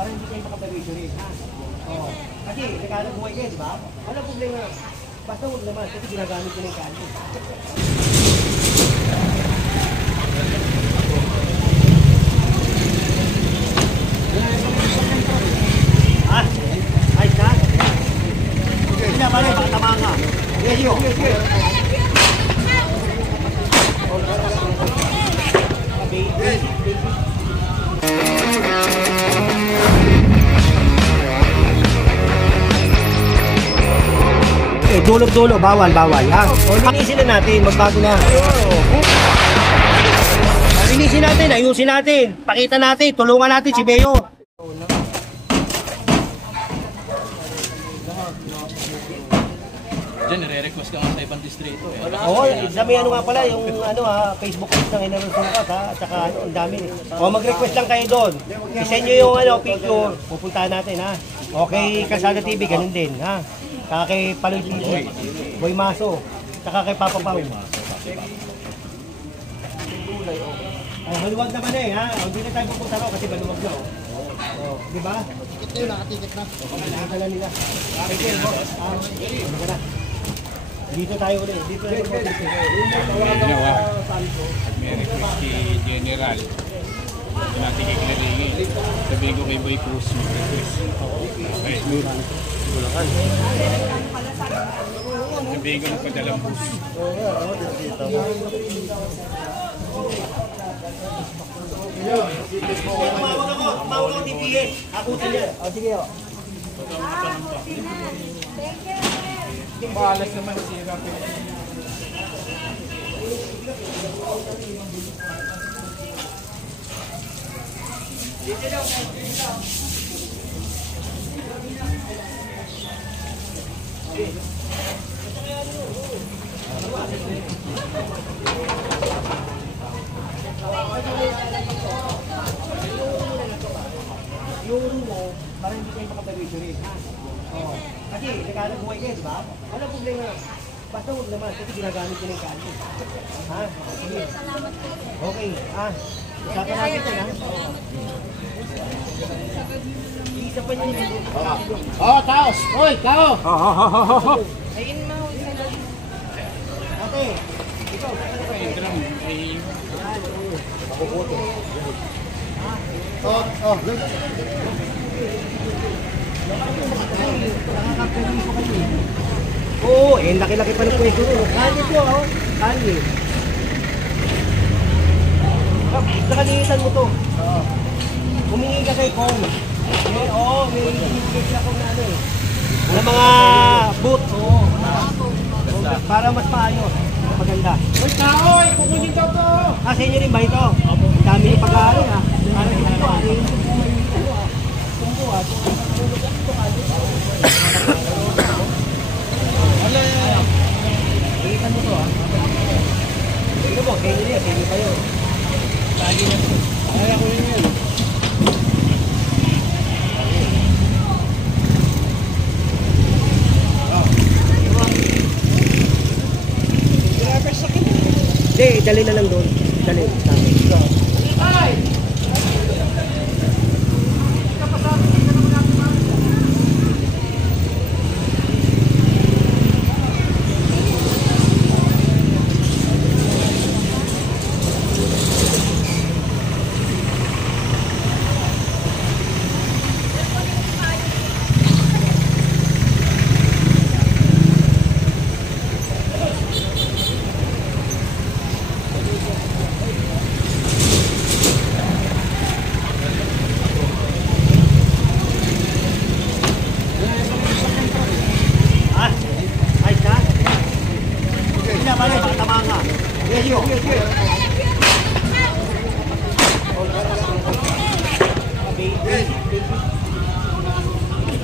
para hindi kayo makapag-video rin, ha? Oo. Kasi naghanap buhay kayo, di ba? Walang problema. Basta huwag naman, kasi ginagamit ko na yung kanto. Ah, ayos ka? Hindi na pala, baka tama nga. Sige. Dulog-dulo, bawal, ha? Linisin na natin, magbago na. Linisin natin, ayusin natin, pakita natin, tulungan natin si Beo. Diyan, nire-request ka nga sa ibang distrito eh. Oo, dami ano nga pala, yung Facebook page ng General Sungkat, ha? At saka ang dami. O mag-request lang kayo doon. I-send nyo yung picture, pupuntahan natin, ha? Okay, Kalsada TV, ganun din, ha? Saka kay Paloy TV, Boy Maso, saka kay Papa Pao. Ay, maluwag naman ha? Hindi na tayo pupunta raw kasi maluwag na, di ba? Tikit na yun, nakatikit na. Nakakala nila. Dito tayo ulit. Dito tayo ulit. May request si General. Natin kay Kilaringin. Sabihin ko kay Boy Cruz mag-request. Okay. Sabihin ko nagpadalang bus. Mawag ako ni PA. Akutin niya. Sige o. Balas naman si Rafi. Yung mo, para hindi kayo makapag-video rin, ha? Oo. Kasi naghanap buhay kayo, di ba? Walang problema. Basta huwag naman, kasi ginagamit ko na yung kanto. Ha? Sige. Okay, ha? Usapan natin yan, ha? Isa pa niya dito. Taos! Hoy, tao! Ayun mo. Ate, ikaw, saan ka Ay, drum. Ay, makukuto. Nakakapeliso kayo. Oo, laki-laki pa ng pwesto ko. Kali ko, kali. Nakalitan mo to. Humingi ka kay Kong. May hinigay sila Kong na ng mga boot. Para mas maayos. Maganda. Hoy, tao! Kukunin daw to! Sa inyo rin ba ito? Ang dami yung pag-aaral, ha? Para sa inyo, Ikan mo to, ha? Ito mo, kayo niya, kayo pa yun. Lagi na ito. Kaya ko yun yun. Hindi, dali na lang doon. Dali.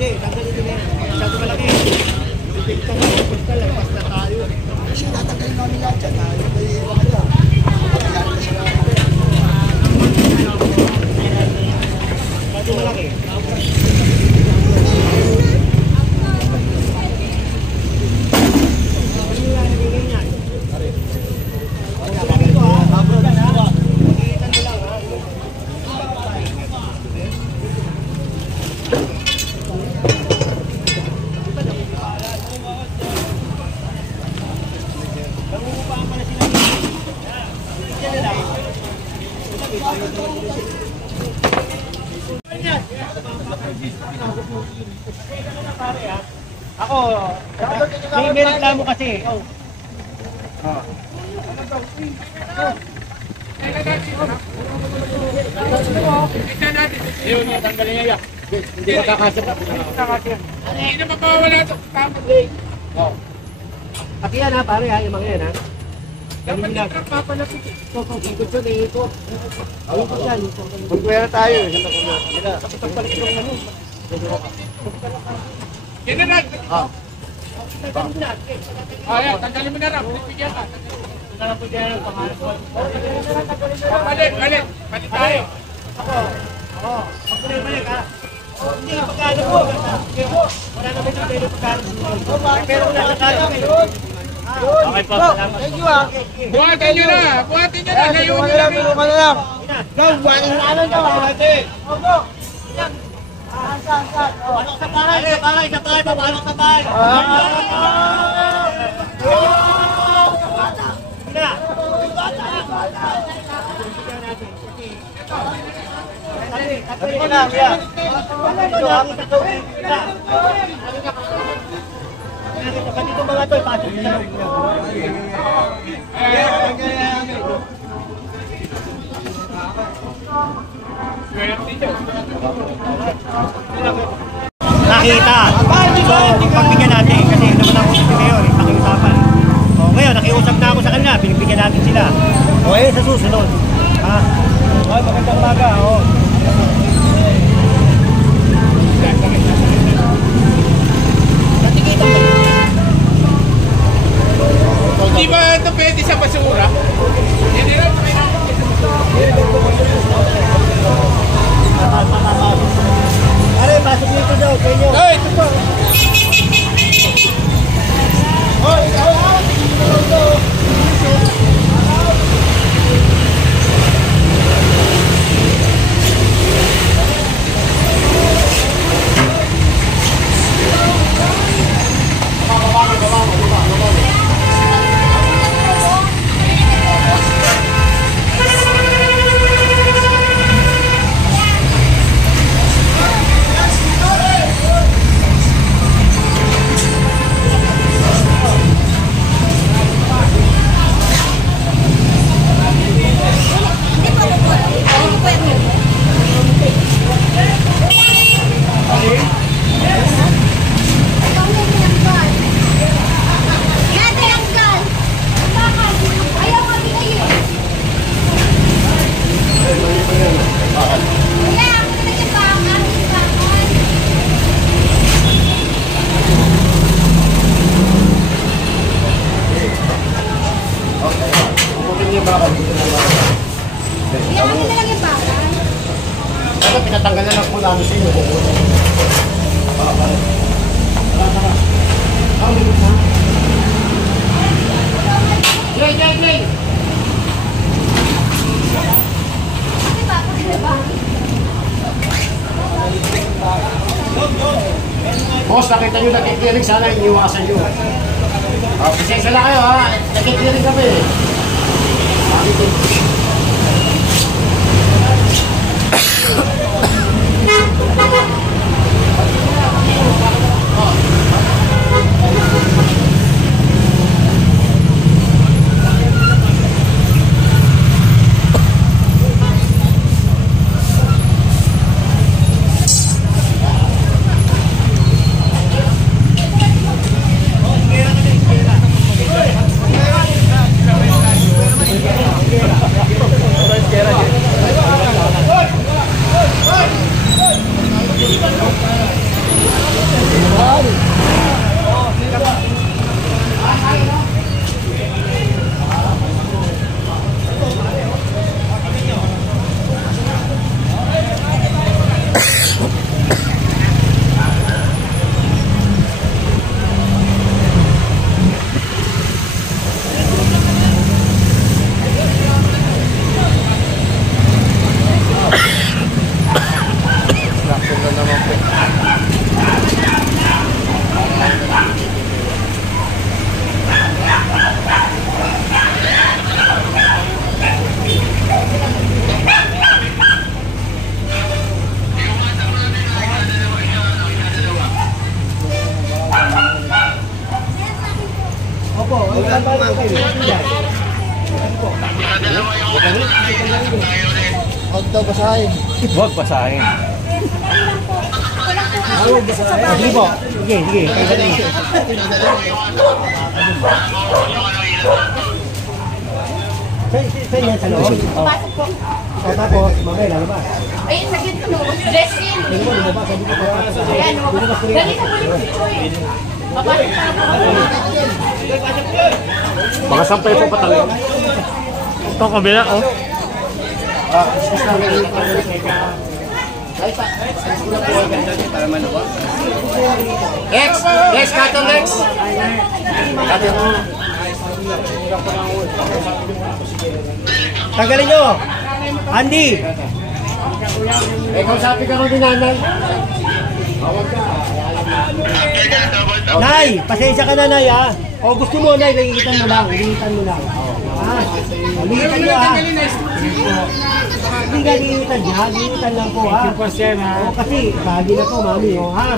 Hindi, tanggalin din yan. Masyado malaki. Ipigtan ko, basta lang, basta tayo. Kasi tatanggalin namin lahat yan. Masyado malaki. Ako, may reklamo kasi. Yun, tanggalin niya. Hindi makakasya. Hindi na mapawala ito. Pati yan ha, pare ha, yung mga yan ha. Ganun lang. Magkuya na tayo. General! Ayan, tanggalin mo na rin. Bigyan ka. Balik tayo. Balik ha. Hindi ka pagkano po. Wala naman yung pwede pagkano. Pero wala na tayo ngayon. Okay po, salamat. Thank you ah. Buhatin nyo na. Layunin nyo lang. Tulungan na lang. Go, buhatin na lang daw. Buhatin. Balok sa bahay, balok sa bahay. Dito mga to, pasok sa nakita. So, pagbigyan natin kasi naman ako sa mayor, pakiusapan. O ngayon, nakiusap na ako sa kanila, binibigyan natin sila. O ngayon sa susunod. Ha? O, magandang umaga. O. Di ba ito pwede sa basura? General, Pare, pasok nito daw, kanyo. Ay, ito pa. Pinatanggal na lang po namin sa inyo. Jay! Boss, nakita nyo nakikilinig, sana iniwasan nyo. Pasensya lang kayo ha, nakikilinig kami. daw basahin. Huwag basahin. Sige po. Sige, sige. Sa inyo, sa loob? Pasok po. O tapos, mamaya lalabas. Ay, saglit ano, dress in. Hindi mo, lumabas. Sabi ko, papasok. Ayan, lumabas. Dali sa pulis. Papasok pa. Mga sampay po patalo. Ito kabila, oh. Lex! Lex, Katon Lex! Tanggalin nyo! Andy! Kausapin ka rin ni nanay. Nay! Pasensya ka na, Nay, ha? O gusto mo, Nay, ligitan mo lang. Ligitan mo lang. Ha? Ligitan mo, ha? Hindi ka ligitan niya. Ligitan lang po, ha? O, kasi, bagi na to, mami, o, ha?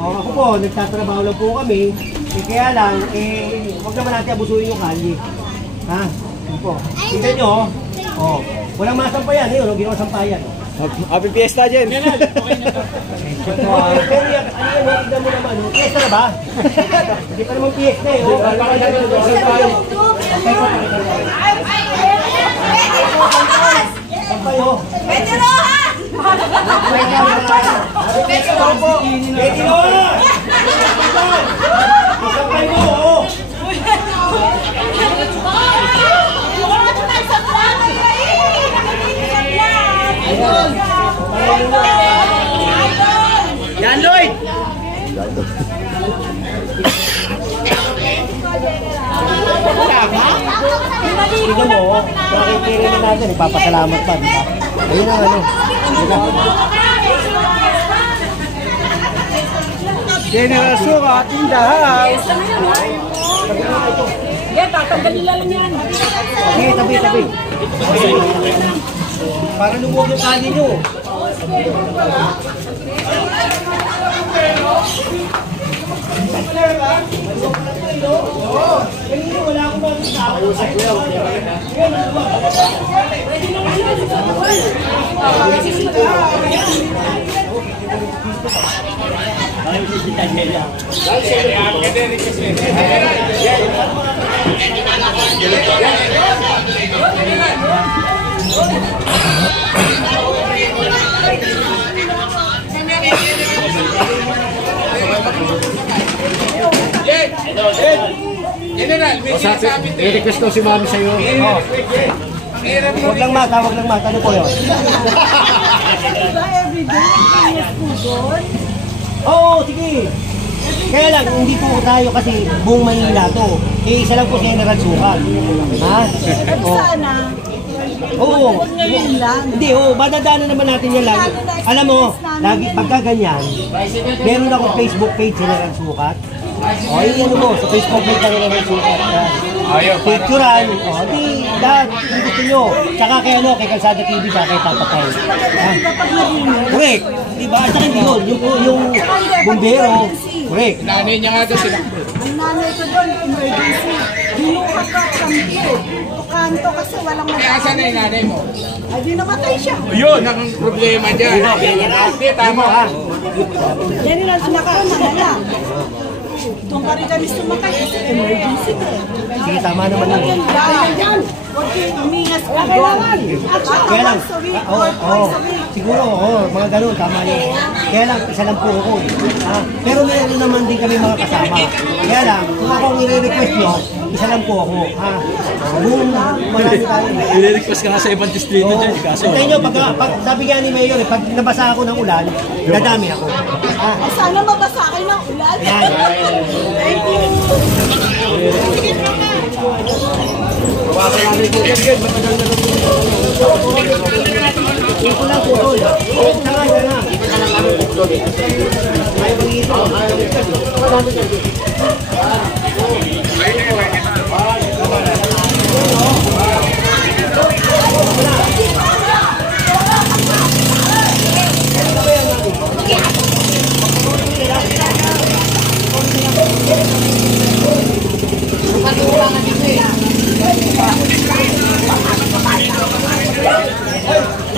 O, ako po, nagtatrabaho lang po kami. Kaya lang, huwag naman natin abusuin yung kalye. Ha? Yun po. Tingnan nyo, o. Walang masampayan, yun, ginawa sampayan. Happy Fiesta dyan. Pero yan, ano yan, tignan mo naman, fiesta na ba? Hindi pa naman fiesta eh. Sampay ho. Pwede rohan! Pwede rohan! Sampay mo, oo. Yan, Lloyd! Tignan mo, bakit kaya na natin, ipapasalamat pa, di ba? Ayun ang ano. General Sukat in the house. Tatanggalin lang yan. Sige, tabi, tabi. Para lumuwag yung kali nyo. Wala akong General, may sinasabi May request daw si mami sa'yo. Huwag lang mata, huwag lang mata. Ano po yun? Oo, sige. Kaya lang, hindi po tayo kasi buong Manila to. Eh, isa lang po si General Sukat. Ha? Oo. Sana. Oo. Hindi, oo. Madadaanan naman natin yan lagi. Alam mo, lagi pagka ganyan, meron ako Facebook page General Sukat. O, yun ano mo, sa Facebook page General Sukat. Picturean. O, di, lahat. Hindi gusto nyo. Tsaka kay ano, kay Kalsada TV siya, kay Papatay. Correct. Diba? At saka hindi yun. Yung bumbero. Correct. nanay niya nga doon sila. Ang nanay ko doon, emergency. Binuha ka kampo. Kanto kasi walang Eh, asan na yung nanay mo? Ay, di namatay siya. Yun ang problema dyan. Hindi, tama. Ha? General, nakakalala. Doon ka rin kami sumakay kasi emergency ka. Sige, tama naman yun. Yan. Huwag kayong umingas ka doon. Kaya lang, siguro, mga ganun, tama yun. Kaya lang, isa lang po ako. Pero meron naman din kami mga kasama. Kaya lang, kung ako ang i-request nyo, isa lang po ako. Boom, marami tayo. I-request ka nga sa ibang distrito dyan. Kaso, Hintayin nyo, pag sabi nga ni Mayor, pag nabasa ako ng ulan, dadami ako. Sana mabasa kayo ng ulan. Yan. Thank you. Ito lang po, tol. Sanga, sanga. Ayaw pang ito.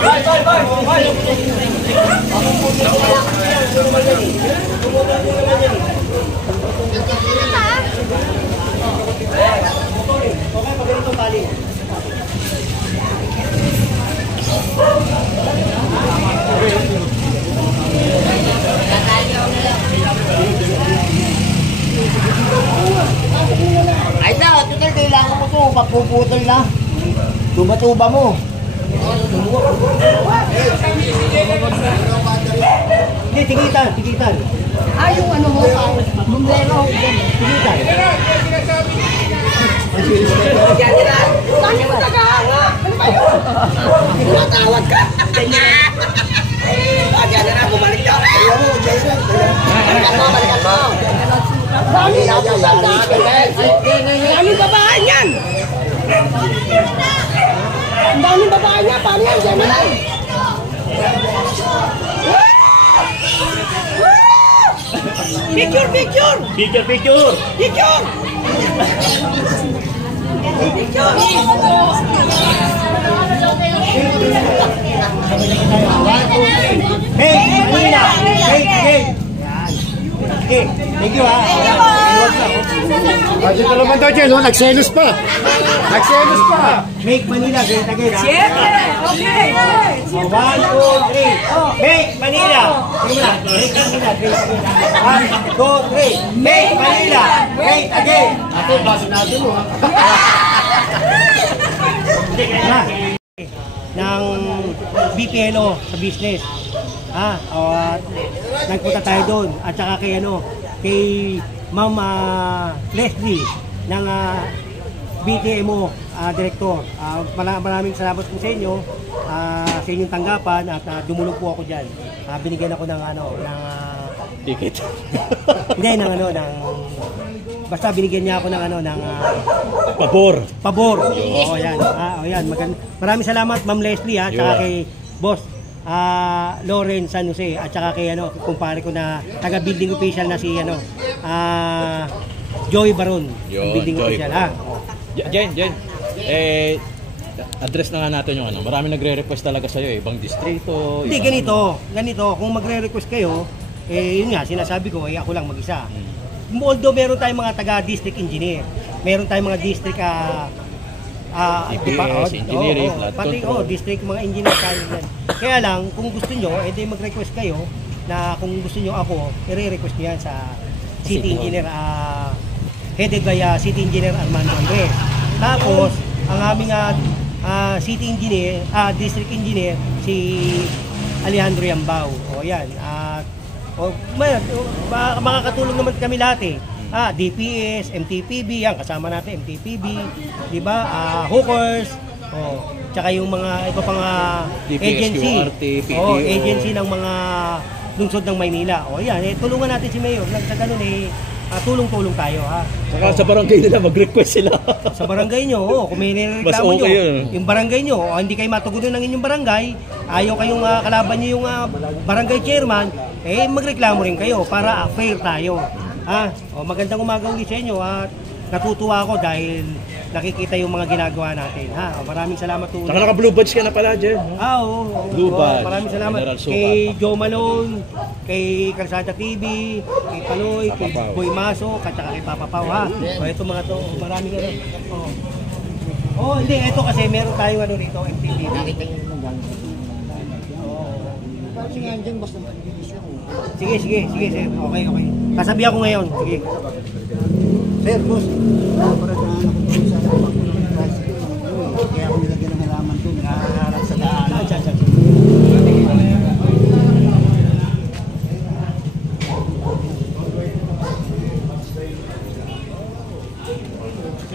Bye, bye, bye. naman yan eh. Tumutubo naman yan eh. Okay, pag ganito tali. Ay na, total kailangan mo ito. Magpuputol na. Tuba-tuba mo. Hindi, tigitan, tigitan. Yung ano mo, bumlero. Tigitan. Saan mo tagahanga? Ano ba yun? Tinatawag ka. Diyan na, bumalik ka. Balikan mo. Dami na po sa dami. Daming babae yan. Ang daming babae niya. Paano yan? Diyan na. Picture, picture! Picture, picture! Picture! Picture! Hey, Manila! Hey, hey! Okay, thank you ha. Dito naman daw dyan, no? Nagselos pa. Nagselos pa. Make Manila, great again ha. Okay! 1, 2, 3. Make Manila! Sige mo na. Make Manila, great again ha. 1, 2, 3. Make Manila, great again! Ako, basa natin mo, ha? Na, ng BPLO sa business. Nagpunta tayo doon at saka kay kay Ma'am Leslie ng BTMO director. Maraming salamat po sa inyo sa inyong tanggapan at dumulog po ako diyan. Binigyan ako ng Ticket. hindi basta binigyan niya ako ng pabor. Oo, yan. Yan. Maraming salamat Ma'am Leslie at saka kay Boss Lauren San Jose at saka kay kumpare ko na taga building official na si Joey Baron, ang building Joey. official Jen. Address na nga natin yung Marami nagre-request talaga sa'yo ibang distrito. Hindi, ganito. Kung magre-request kayo, yun nga, sinasabi ko, ako lang mag-isa. Although meron tayong mga taga-district engineer, meron tayong mga district engineering, flood pati control. district mga engineer tayo yan. Kaya lang, kung gusto nyo, edi mag-request kayo na kung gusto nyo ako, i-request nyo yan sa city engineer, headed by city engineer Armando Andres. Tapos, ang aming city engineer, district engineer, si Alejandro Yambao. O yan. Makakatulong naman kami lahat eh. DPS, MTPB, yan kasama natin MTPB, di ba? Hookers, tsaka yung mga iba pang DPS, agency. QRT, PTO. Agency ng mga lungsod ng Maynila. Yan, tulungan natin si Mayor. Sa ganun tulong-tulong tayo ha. Saka sa barangay nila mag-request sila. Sa barangay nyo, kung may nireklamo Mas okay nyo, yun. yung barangay nyo, hindi kayo matugunan ng inyong barangay, ayaw kayong kalaban nyo yung barangay chairman, magreklamo rin kayo para fair tayo. Magandang umaga ulit sa inyo at natutuwa ako dahil nakikita yung mga ginagawa natin. Maraming salamat ulit. Saka naka-blue badge ka na pala, Jen. Oo. Blue badge. Maraming salamat General Sukat. kay Joe Malone, kay Kalsada TV, kay Paloy, kay Pao. Boy Maso, at saka kay Papa Pao ha. Ito mga to, maraming hindi, ito kasi meron tayong rito, MTV. Nakita nyo naman gano'n. Kasi nga dyan, basta Sige, sir. Okay. Kasabihan ko ngayon. Sige. Sir, boss. Para na ako sa